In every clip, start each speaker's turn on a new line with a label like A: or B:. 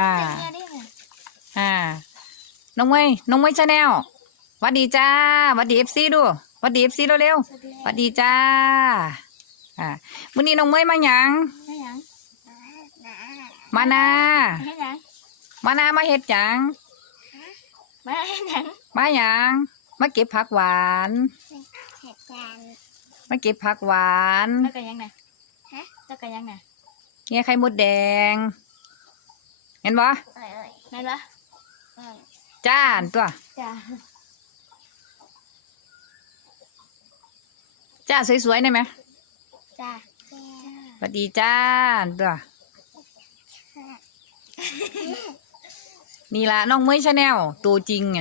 A: อ่า
B: เนี่ยดิเนี่ย
A: อ่า น้องเมยน้องเมยชาแนลหวัดดีจ้าหวัดดีเอฟซีดูหวัดดีเอฟซีเร็วๆหวัดดีจ้า อ่ามื้อนี้น้องเมยมาหยัง
B: ให้หยัง
A: มานา
B: ให้หยัง
A: มานามาเฮ็ดหยัง
B: มาให้หยัง
A: มาหยังมาเก็บผักหวาน
C: เสร็จกัน
A: มาเก็บผักหวาน
B: แล้วก็ยังไงฮะแล้วก็ยังไง
A: เนี่ยไข่มดแดง เห็นบ่
C: เอ้ยเอ้ย
B: แม่นปะ
C: เอ้ย
A: จ้าอันตัว
B: จ้า
A: จ้าสวยๆได้ไหม
B: จ้า
A: สวัสดีจ้าอันตัว นี่ละน้องเมยชาแนลตัวจริงไง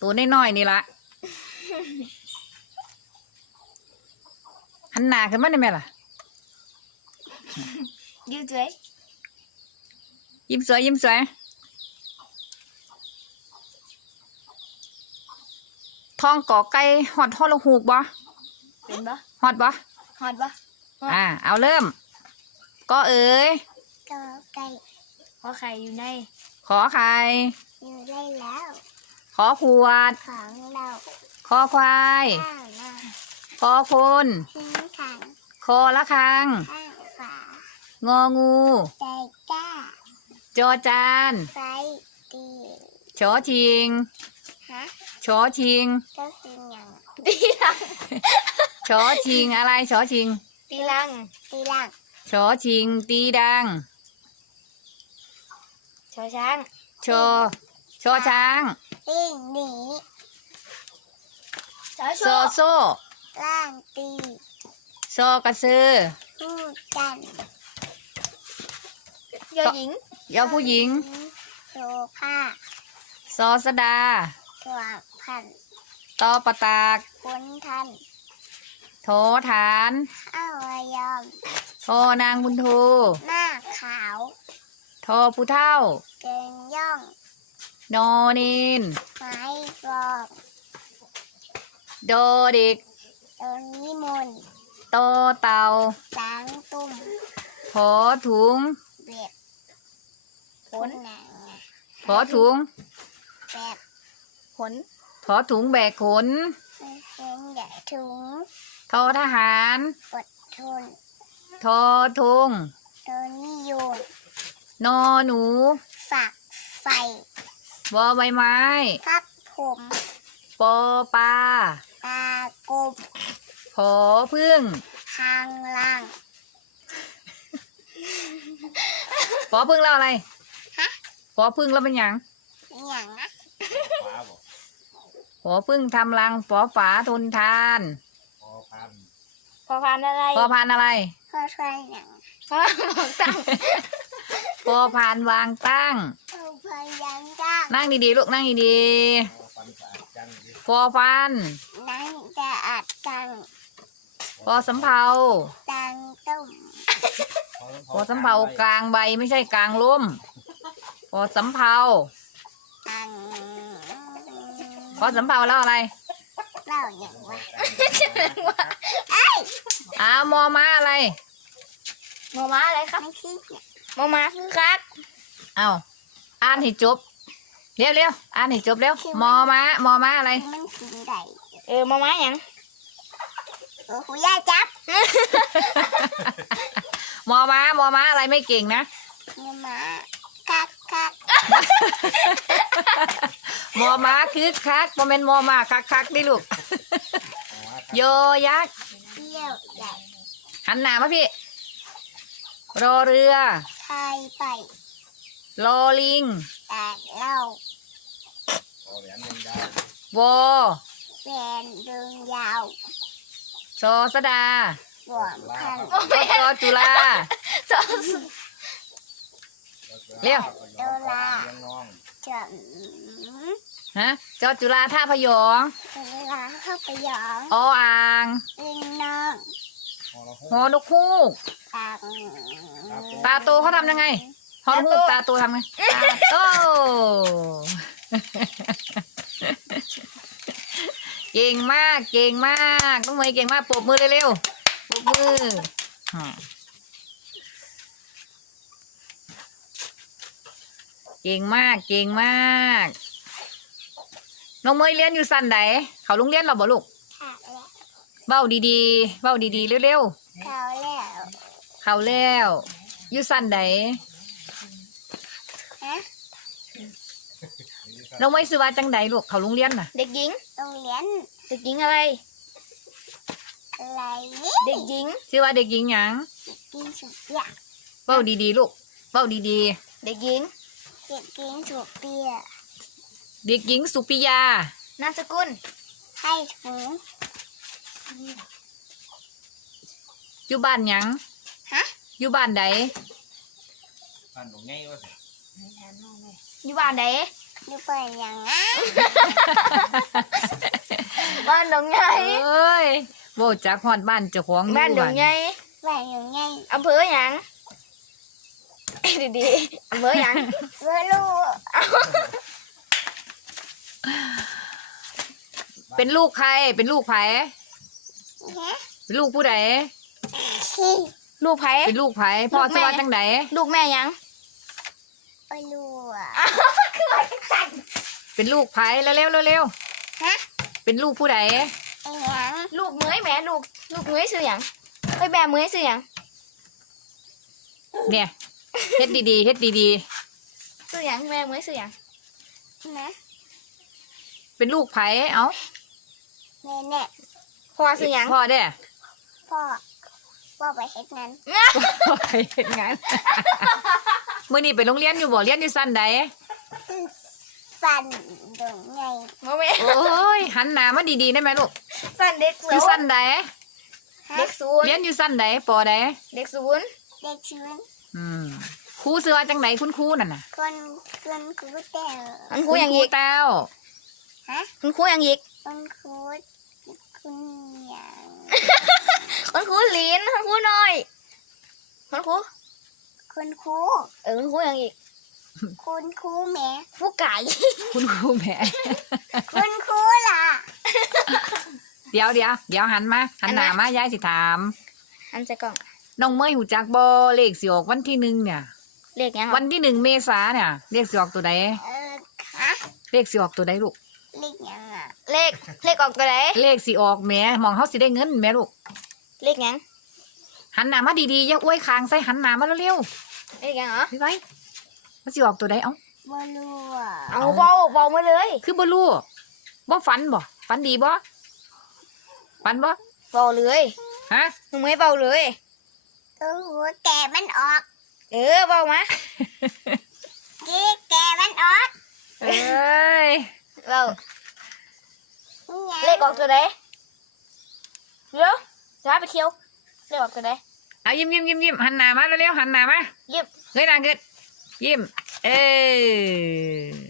A: ตัวน้อยๆนี่ละหันหน้าขึ้นมาได้ไหมล่ะ
B: ยืดสวย
A: ยิ้มสวย ยิ้มสวย ท้องก่อไก่หอดฮอดลูกหูกบ่
B: เป็นปะ
A: ฮอดบ่
B: ฮอดปะ
A: อ่า เอาเริ่ม ก็เอ๋ย
C: ก็ไก่
B: เพราะไข่อยู่ใน
A: ขอไข่
C: อยู่ได้แล้ว
A: ขอขวด
C: ของเรา
A: คอควาย
C: ข้างหน้า
A: คอคน
C: ทิ้งขัง
A: คอละคัง
C: ข้างฝาง
A: องู
C: ใจกล้า
A: จอจาน
C: ไฟตี
A: ชอชิง
C: ฮะ
A: ชอชิง
C: ก็คืออย่าง
B: ตีลัง
A: ชอชิงอะไรชอชิง
B: ตีลัง
C: ตีหลัง
A: ชอชิงตีดัง
B: ชอช้าง
A: ชอชอช้าง
C: วิ่งหนี
B: ชอโช
A: โซโซ
C: ล่างตี
A: โซกระสือ
C: พูดกัน
B: ยอหญิง
A: ยอผู้หญิง
C: โซผ้า
A: ซอสดา
C: ตัวพัน
A: ตอปะตาก
C: พ้นทัน
A: โถฐาน
C: อ้าวยอม
A: โทนางบุญทู
C: หน้าขาว
A: โทผู้เท่า
C: เกินย่อง
A: นอนิน
C: ไม้กรอง
A: โดเด็ก
C: ต้นนิมนต์
A: โตเต่า
C: สางตุ่ม
A: ขอถุง
C: เบ็ด
B: ผล
C: หนัง
A: ขอถุง
C: แบบ
B: ผล
A: ขอถุงแบกขน
C: เป็นใหญ่ถุง
A: ทอทหาร
C: อดทน
A: ทอทุง
C: ต้นนิยม
A: นอหนู
C: ฝักไฟ
A: บอใบไม้
C: พับผม
A: ปอปลา
C: ตากบ
A: ขอพึ่ง
C: ทางล่าง
A: ขอพึ่งแล้วอะไร
C: ฮะ
A: ข อพึ่งแล้วเป็นหยัง
C: อย่างนะ
A: ขอพึ่งทำรังปอฝาทนทาน
B: พอพานอะไร
A: ปอพานอะไร
C: ก็ช่วยหนัง
B: พอบอกตั้ง
A: ปอพานวางตั้ง
C: เอาพยัญจ้าง
A: นั่งดีๆลูกนั่งดีๆฟอฟัน
C: นั่งจะอัดกัง
A: ฟอสำเภา
C: ตังต้ม
A: ฟอสำเภากลางใบไม่ใช่กลางร่ม ฟอสำเภา
C: ตัง
A: ฟอสำเภาแล้วอะไร
C: เล่าอย่างว่า
A: อ้าวมอม้าอะไร
B: หมอม้าอะไรครับ
C: ไม่คิดเนี่ย
B: หมอม้าคือครับ
A: เอาอ่านให้จบเร็วเร็วๆอ่านให้จบเร็วมอม้ามอม้าอะไร
C: มันกินได้
B: เออหมอม้าหยัง
C: โอ้โหย่าจับ
A: มอม้ามอม้าอะไรไม่เก่งนะ
C: เนื้อหมาคักคัก
A: มอม้าคือคักโมเมนมอมาคักคักๆดิลูก โยยักษ์
C: เที่ยวใหญ่
A: หันหน้ามาพี่ รอเรือ
C: ไทยไป
A: รอลิง
C: แต่เล่าว
A: อ
C: แฟนเดินยาว
A: ซอสดา
C: หวานพัน
A: จอจุฬา เร็ว
C: โดลาจะ
A: ฮะจอจุฬาท่าพยอง
C: โดลาเข้าไปหยอง
A: ออ่าง
C: ลิงน้อง
A: หอนกฮูก
C: ตัง
A: ตาโตเขาทำยังไงฮอนกฮูกตาโตทำไงตาโตเก่งมากเก่งมากต้องเมย์เก่งมากปรบมือเร็วๆปรบมืออ่า ก่งมาก เก่งมาก น้องเมยเรียนอยู่สั้นไหนเขาโรงเรียนเราบ่ลูก
C: ขาแล้ว
A: เบ้าดีๆเบ้าดีๆเร็ว
C: เขาแล้ว
A: ๆ เขาแล้วอยู่สั้นไหน
C: ฮะ
A: น้องเมยซื้อว่าจังใดลูกเขาโรงเรียนน่ะ
B: เด็กหญิง
C: โรงเรียน
B: เด็กหญิงอะไร
C: อะไรนี่
B: เด็กหญิง
A: ชื่อว่าเด็กหญิงหยัง
C: กินสุกอยาก
A: เบ้าดีๆลูกเบ้าดี
B: เด็กหญิง
C: เด็กกินสุกเปีย
A: ๆเด็กหญิงสุปิยา
B: นามสกุล
C: ให้ถุง
A: อยู่บ้านหยัง
C: ฮะ
A: อยู่บ้านใด
D: บ้านหลวงไงวะสิ
B: อยู่บ้านไหน
C: ดูเปิดอย่างนั้น
B: บ้านดงใหญ่
A: เอ้ยโบจักฮอดบ้านเจ้าของอยู่
B: บ้านดงใหญ่
C: ว่าอย่างไง
B: อำเภอหยัง ดีๆอำเภอหยัง
C: ไม่รู้
A: เป็นลูกใคร เป็นลูกไผ
C: ฮะ
A: เป็นลูกผู้ใด
C: ที่
B: ลูกไผ
A: เป็นลูกไผพ่อ
B: ลูกแม่
A: สวัสดิ์จังใด
B: ลูกแม่หยัง
C: ไม่รู้อะ
A: เป็นลูกไผเร็วๆเร็ว
C: ฮะ
A: ๆเป็นลูกผู้ใด
C: ไอ้หยัง
B: ลูกเหมยแหม่ลูก ลูกเหมยซื้อหยังเอ้ยแม่เหมยซื้อหยัง
A: เนี่ย เฮ็ดดีๆเฮ็ดดี
B: ซื้อหยังแม่เหมยซื้อหยัง
C: นะ
A: ๆ เป็นลูกไผเอ้า
C: แม่เนี่ย
B: พ่อซื้อหยัง
A: พ่อเด้
C: พ่อพ่อไปเฮ็ดงาน
A: พ่อไปเฮ็ดงาน มื้อนี้ไปโรงเรียนอยู่บ่เรียนอยู่สั้นใด
C: ฟันดงไง
B: บ่แม่
A: โอ้ยหันหน้ามาดีๆได้ไหมลูก
B: สั้นเด็กศู
A: อนยู่
B: ย์
A: สั้นใด
B: เด็กศูนย์
A: เรียนอยู่สั้นใดปอใด
B: เด็กศูนย์
C: เด็กชื้น
A: อืม ครูซื้อว่าจังใดคุณครูนั่นน่ะ
C: คนคนครูแต่
B: มันครูหยังอีก
A: แต้ว
C: ฮะ
B: คุณครูหยังอีก
C: คนครูคุณอย่าง
B: คุณครูหลินคุณครูน้อยคุณครู
C: คุณครู
B: เออคุณครูหยังอีก
C: คุณครูแม่
B: ครูไก่
A: คุณครูแหม
C: คุณครูล่ะ
A: เดี๋ยวเดี๋ยวเดี๋ยวหันมาหันหน้ามายายสิถาม
B: อันใส่กล่อง
A: น้องเมยหูจักบอเลขสิออกวันที่หนึ่งเนี่ย
B: เลขหยัง
A: วันที่หนึ่งเมษาเนี่ยเลขสิออกตัวใด
C: เออฮะ
A: เลขสิออกตัวใดลูก
C: เล็กยังอะ
B: เลขเลขออกตัวไหน
A: เลขสิออกแหม่มองเขาสิได้เงินแหม่ลูก
B: เลขหยัง
A: หันหน้ามาดีๆอย่าอ้วยคางใส่หันหน้ามาเร็ว
B: เลขหยังเหรอ
A: ๆไปไว้มันสิออกตัวใดเอ้า
C: บอลูอะ
B: เอาเบาเบามาเลย
A: คือบ่รู้บ่ฝันบ่ฝันดีบ่ฝันบ่
B: เบาเลย
A: ฮะ
B: หนูไม่เบาเลย
C: ตัวหัวแกมันออก
B: เออเบามา
C: กี้แกมันออก
A: เอ้ย
B: เบา
C: นี่ไง
B: เลขออกตัวไหนเดี๋ยวจะไปเที่ยวเลขออกตัวไหน
A: เอายิ้มยิ้มยิ้มยิ้มหันหน้ามาเร็วๆหันหน้ามา
B: เยี่ยม
A: เงยหน้าขึ้นยิ้มเออ